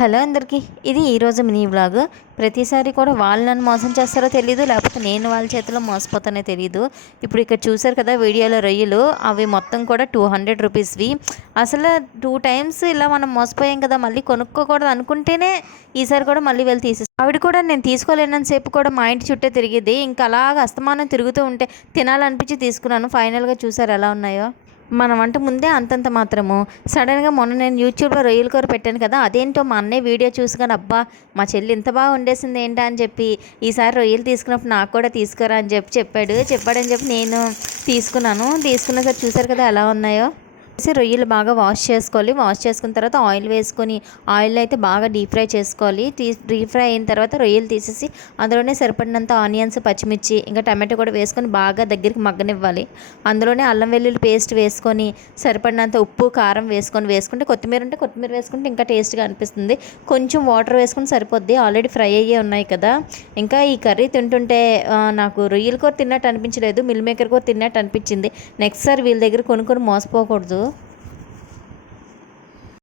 Hello అందరికీ. ఇది ఈరోజు మినీ వ్లాగ్. ప్రతిసారి కూడా వాళ్ళు నన్ను మోసం చేస్తారో తెలీదు, లేకపోతే నేను వాళ్ళ చేతిలో మోసపోతానో తెలీదు. ఇప్పుడు ఇక్కడ చూసారు కదా వీడియోలో రొయ్యలు, అవి మొత్తం కూడా 200 రూపీస్వి. అసలు 2 టైమ్స్ ఇలా మనం మోసపోయాం కదా, మళ్ళీ కొనుక్కోకూడదు అనుకుంటేనే ఈసారి కూడా మళ్ళీ వెళ్ళి ఆవిడ కూడా నేను తీసుకోలేనని సేపు కూడా మా ఇంటి చుట్టే తిరిగేది. ఇంకా అలాగ అస్తమానం తిరుగుతూ ఉంటే తినాలనిపించి తీసుకున్నాను. ఫైనల్గా చూసారు ఎలా ఉన్నాయో. మన వంట ముందే అంతంత మాత్రము. సడన్గా మొన్న నేను యూట్యూబ్లో రొయ్యల కూర పెట్టాను కదా, అదేంటో మా అన్నయ్య వీడియో చూసుకొని అబ్బా మా చెల్లి ఇంత బాగా వండేసింది ఏంటా అని చెప్పి, ఈసారి రొయ్యలు తీసుకున్నప్పుడు నాకు కూడా తీసుకురా అని చెప్పాడని చెప్పి నేను తీసుకున్నాను. తీసుకున్న సరే చూసారు కదా ఎలా ఉన్నాయో. రొయ్యలు బాగా వాష్ చేసుకోవాలి. వాష్ చేసుకున్న తర్వాత ఆయిల్ వేసుకొని, ఆయిల్ అయితే బాగా డీప్ ఫ్రై చేసుకోవాలి. డీప్ ఫ్రై అయిన తర్వాత రొయ్యలు తీసేసి అందులోనే సరిపడినంత ఆనియన్స్, పచ్చిమిర్చి, ఇంకా టమాటో కూడా వేసుకొని బాగా దగ్గరికి మగ్గనివ్వాలి. అందులోనే అల్లం వెల్లుల్లి పేస్ట్ వేసుకొని సరిపడినంత ఉప్పు, కారం వేసుకుంటే కొత్తిమీర ఉంటే కొత్తిమీర వేసుకుంటే ఇంకా టేస్ట్గా అనిపిస్తుంది. కొంచెం వాటర్ వేసుకుని సరిపోద్ది. ఆల్రెడీ ఫ్రై అయ్యే ఉన్నాయి కదా. ఇంకా ఈ కర్రీ తింటుంటే నాకు రొయ్యల కూర తిన్నట్టు అనిపించలేదు, మిల్ మేకర్ కూర తిన్నట్టు అనిపించింది. నెక్స్ట్ సారి వీళ్ళ దగ్గర కొనుక్కొని మోసపోకూడదు.